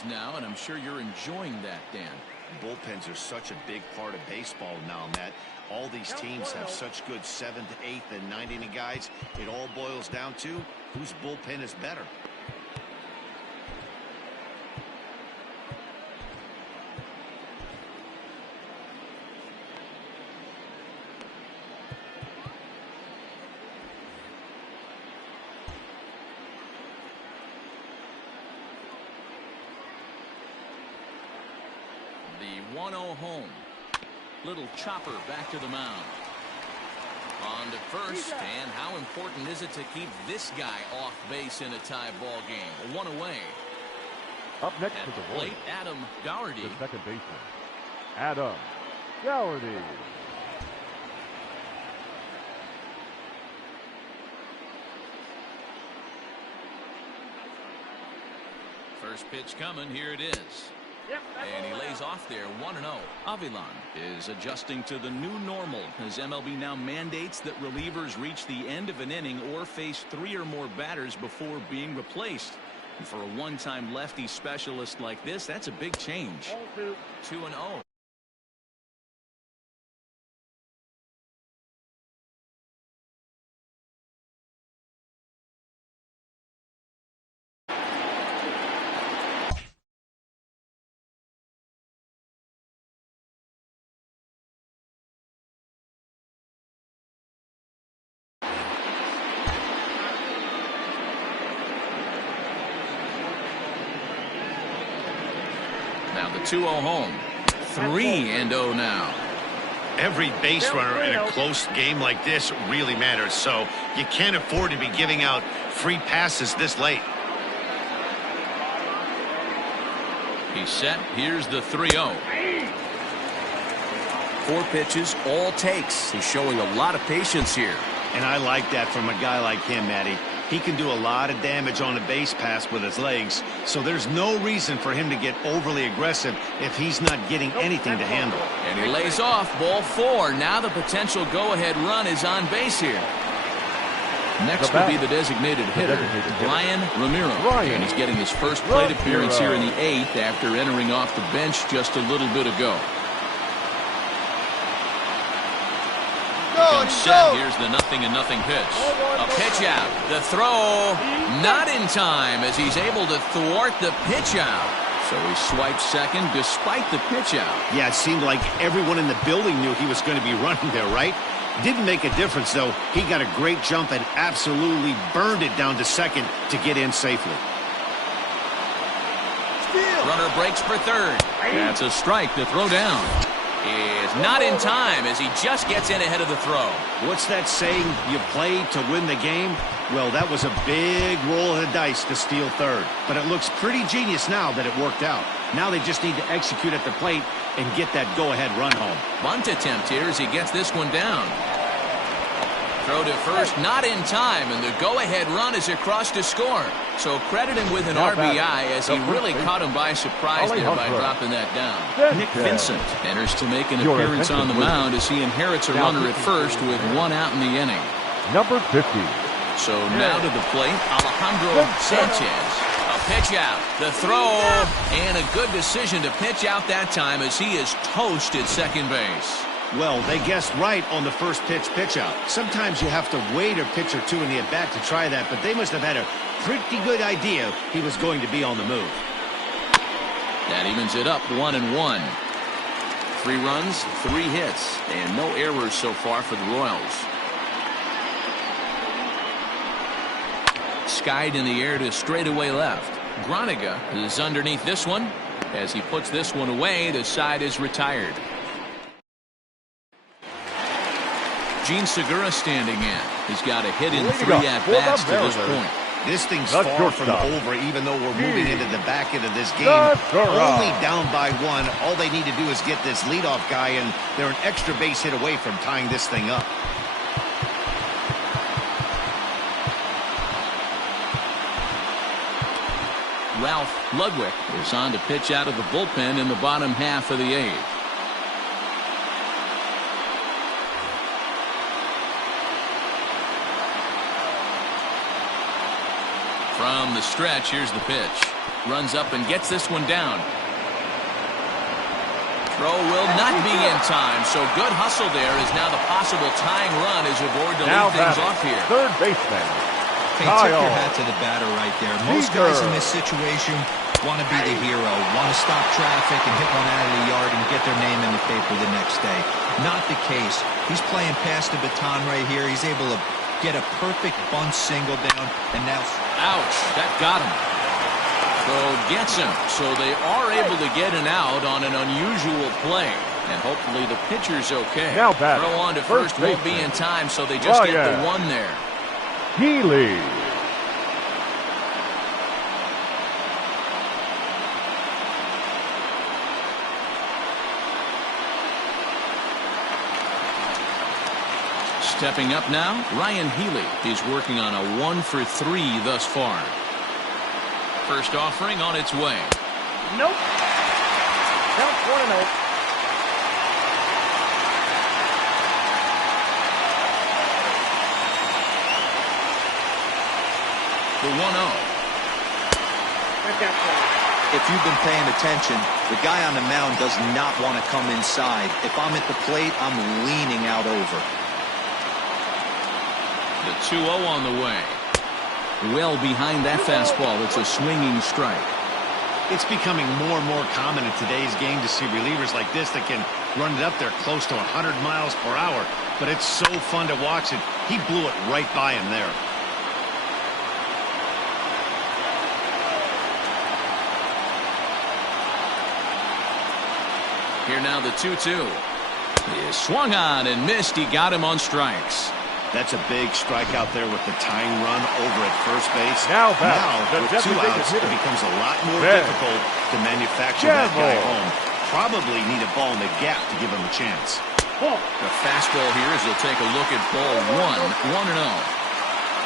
games now, and I'm sure you're enjoying that, Dan. Bullpens are such a big part of baseball now, Matt. All these teams have such good 7th, 8th, and 9th inning guys. It all boils down to whose bullpen is better. The 1-0 home. Little chopper back to the mound. On to first, and how important is it to keep this guy off base in a tie ball game? One away. Up next At to the plate, Adam Dougherty. the second baseman, Adam Dougherty. First pitch coming. Here it is. And he lays off there, 1-0. Avilan is adjusting to the new normal as MLB now mandates that relievers reach the end of an inning or face 3 or more batters before being replaced. And for a one-time lefty specialist like this, that's a big change. 2-0. Now the 2-0 home. 3-0 now. Every base runner in a close game like this really matters, so you can't afford to be giving out free passes this late. He's set. Here's the 3-0. 4 pitches, all takes. He's showing a lot of patience here. And I like that from a guy like him, Matty. He can do a lot of damage on a base pass with his legs, so there's no reason for him to get overly aggressive if he's not getting anything to handle. And he lays off, ball 4. Now the potential go-ahead run is on base here. Next will be the designated hitter, Brian Ramiro. And he's getting his first plate appearance here in the 8th after entering off the bench just a little bit ago. Comes set. Here's the 0-0 pitch. A pitch out. The throw not in time as he's able to thwart the pitch out. So he swipes second despite the pitch out. Yeah, it seemed like everyone in the building knew he was going to be running there, right? Didn't make a difference, though. He got a great jump and absolutely burned it down to second to get in safely. Runner breaks for third. That's a strike. The throw down is not in time as he just gets in ahead of the throw. What's that saying? You play to win the game? Well, that was a big roll of the dice to steal third. But it looks pretty genius now that it worked out. Now they just need to execute at the plate and get that go-ahead run home. Bunt attempt here as he gets this one down. Throw to first, not in time, and the go-ahead run is across to score. So credit him with an RBI as he really caught him by surprise there by dropping that down. Nick Vincent enters to make an appearance on the mound as he inherits a runner at first with 1 out in the inning. Number 50. So now to the plate, Alejandro Sanchez. A pitch out, the throw, and a good decision to pitch out that time as he is toast at second base. Well, they guessed right on the first pitch out. Sometimes you have to wait a pitch or two in the at-bat to try that, but they must have had a pretty good idea he was going to be on the move. That evens it up 1-1. 3 runs, 3 hits, and no errors so far for the Royals. Skied in the air to straightaway left. Groniga is underneath this one. As he puts this one away, the side is retired. Gene Segura standing in. He's got a hit in 3 at-bats to this point. This thing's far from over, even though we're moving into the back end of this game. Only down by 1. All they need to do is get this leadoff guy, and they're an extra base hit away from tying this thing up. Ralph Ludwig is on to pitch out of the bullpen in the bottom half of the 8th. From the stretch, here's the pitch. Runs up and gets this one down. Throw will not be in time, so good hustle there is now the possible tying run as Avoid to lead things off here. Third baseman. Hey, tip your hat to the batter right there. Most guys in this situation want to be the hero, want to stop traffic and hit one out of the yard and get their name in the paper the next day. Not the case. He's playing past the baton right here. He's able to get a perfect bunt single down, and now... Ouch, that got him. So gets him, so they are able to get an out on an unusual play. And hopefully the pitcher's okay. Now batter. Throw on to first won't be in time, so they just get the one there. Healy. Stepping up now, Ryan Healy is working on a 1-for-3 thus far. First offering on its way. Nope. Count 1-0. The 1-0. If you've been paying attention, the guy on the mound does not want to come inside. If I'm at the plate, I'm leaning out over. The 2-0 on the way. Well behind that fastball. It's a swinging strike. It's becoming more and more common in today's game to see relievers like this that can run it up there close to 100 miles per hour. But it's so fun to watch it. He blew it right by him there. Here now the 2-2. He swung on and missed. He got him on strikes. That's a big strikeout there with the tying run over at first base. Now with 2 outs, it becomes a lot more difficult to manufacture that guy home. Probably need a ball in the gap to give him a chance. The fastball here as he'll take a look at ball 1, 1-0.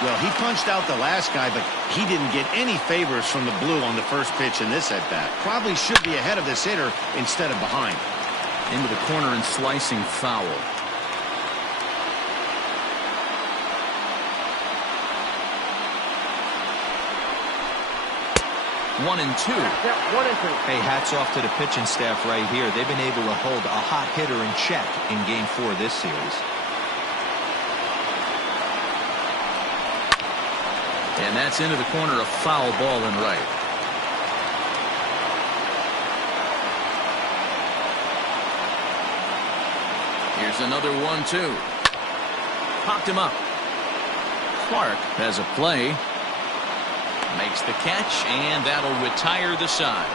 Well, he punched out the last guy, but he didn't get any favors from the blue on the first pitch in this at-bat. Probably should be ahead of this hitter instead of behind. Into the corner and slicing foul. One and two. Hey, hats off to the pitching staff right here. They've been able to hold a hot hitter in check in Game 4 of this series. And that's into the corner, a foul ball and right. Here's another 1-2. Popped him up. Clark has a play. Makes the catch, and that'll retire the side.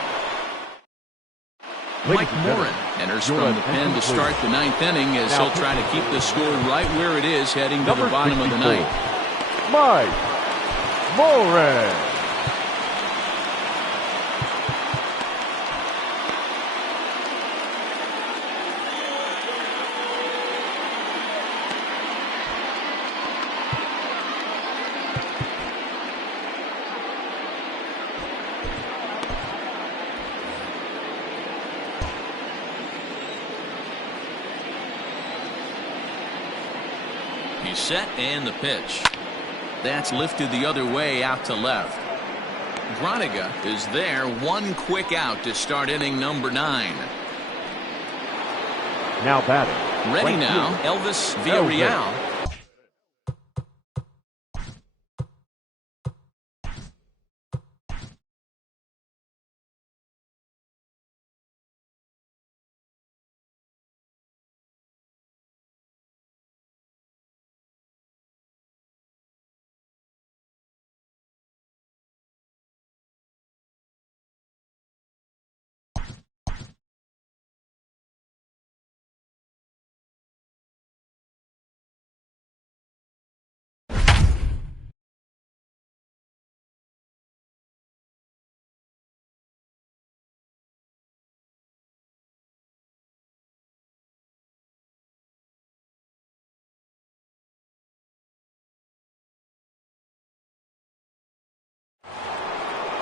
Mike Morin enters from the pen to start the 9th inning as he'll try to keep the score right where it is heading to the bottom of the 9th. Mike Morin. He's set and the pitch. That's lifted the other way out to left. Groniga is there. One quick out to start inning number 9. Now batting. Ready now, Elvis Villarreal.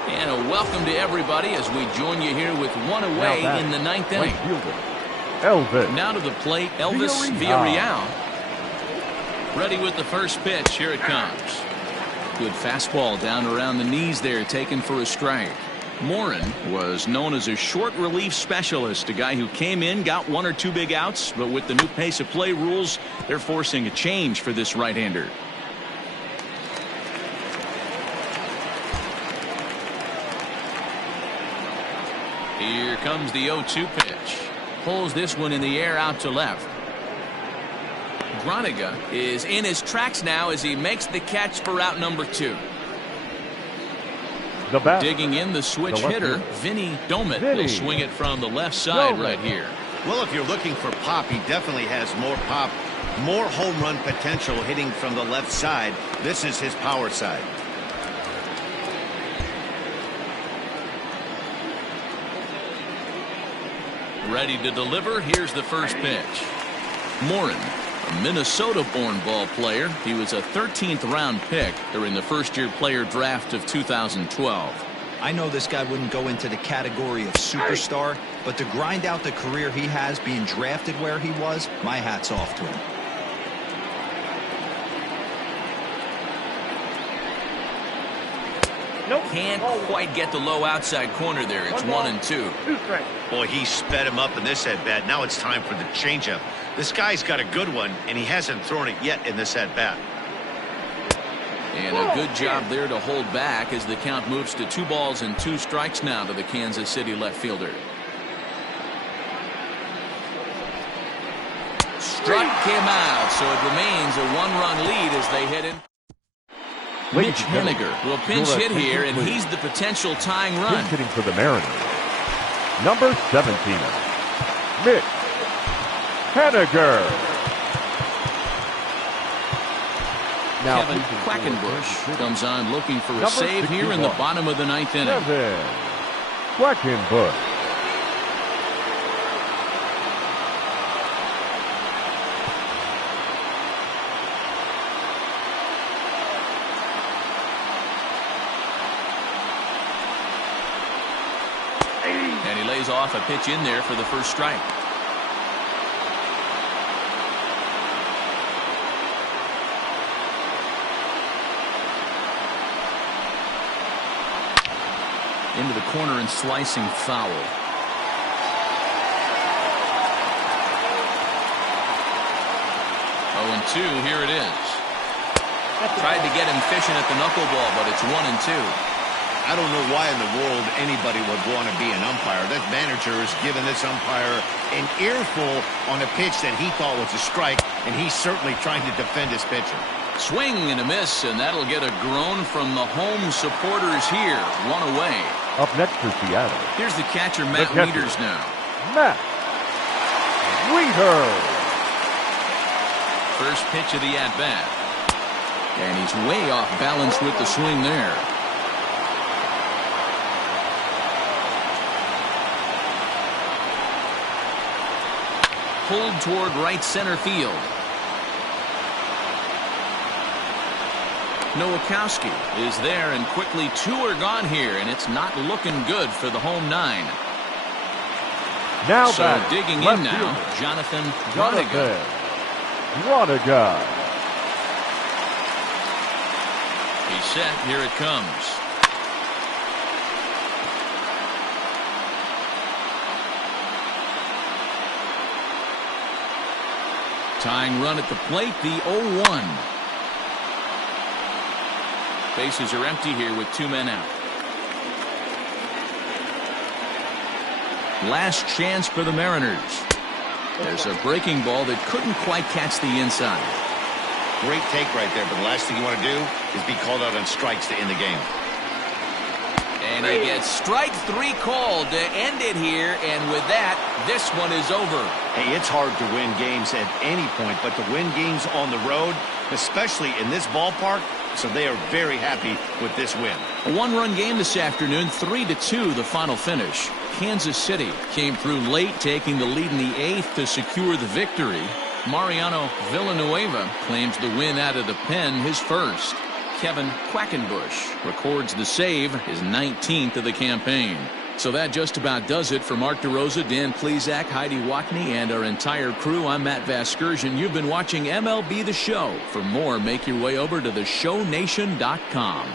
And a welcome to everybody as we join you here with one away in the 9th inning. Elvis. Now to the plate, Elvis Villarreal. Ready with the first pitch. Here it comes. Good fastball down around the knees there, taken for a strike. Morin was known as a short relief specialist, a guy who came in, got 1 or 2 big outs, but with the new pace of play rules, they're forcing a change for this right-hander. Here comes the 0-2 pitch. Pulls this one in the air out to left. Groniga is in his tracks now as he makes the catch for out number 2. Digging in the switch hitter, Vinny Domet will swing it from the left side right here. Well, if you're looking for pop, he definitely has more pop, more home run potential hitting from the left side. This is his power side. Ready to deliver. Here's the first pitch. Morin, a Minnesota-born ball player. He was a 13th round pick during the first-year player draft of 2012. I know this guy wouldn't go into the category of superstar, but to grind out the career he has being drafted where he was, my hat's off to him. Nope. Can't quite get the low outside corner there. It's 1-2. Boy, he sped him up in this at-bat. Now it's time for the changeup. This guy's got a good one, and he hasn't thrown it yet in this at-bat. And a good job there to hold back as the count moves to 2 balls and 2 strikes now to the Kansas City left fielder. Struck him out, so it remains a 1-run lead as they head in. Mitch Henniger will pinch hit here, and he's the potential tying run. Hitting for the Mariners, number 17, Mitch Henniger. Now Kevin Quackenbush comes on looking for a save here in the bottom of the 9th inning. Kevin Quackenbush. And he lays off a pitch in there for the first strike. Into the corner and slicing foul. 0-2, here it is. Tried to get him fishing at the knuckleball, but it's 1-2. I don't know why in the world anybody would want to be an umpire. That manager has given this umpire an earful on a pitch that he thought was a strike, and he's certainly trying to defend his pitcher. Swing and a miss, and that'll get a groan from the home supporters here. 1 away. Up next for Seattle, here's the catcher, Matt Wieters now. Matt Wieters. First pitch of the at-bat. And he's way off balance with the swing there. Pulled toward right center field. Nowakowski is there, and quickly 2 are gone here, and it's not looking good for the home 9. Now so digging in now, Jonathan Groniga. He's set. Here it comes. Tying run at the plate, the 0-1. Bases are empty here with 2 men out. Last chance for the Mariners. There's a breaking ball that couldn't quite catch the inside. Great take right there, but the last thing you want to do is be called out on strikes to end the game. And he gets strike 3 called to end it here, and with that, this one is over. Hey, it's hard to win games at any point, but to win games on the road, especially in this ballpark, so they are very happy with this win. A 1-run game this afternoon, 3-2 the final finish. Kansas City came through late, taking the lead in the 8th to secure the victory. Mariano Villanueva claims the win out of the pen, his first. Kevin Quackenbush records the save, his 19th of the campaign. So that just about does it for Mark DeRosa, Dan Plesac, Heidi Wackney, and our entire crew. I'm Matt Vasgersian. You've been watching MLB The Show. For more, make your way over to theshownation.com.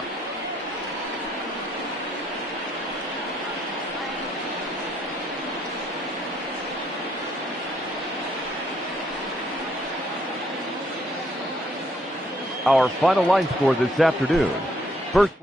Our final line score this afternoon. First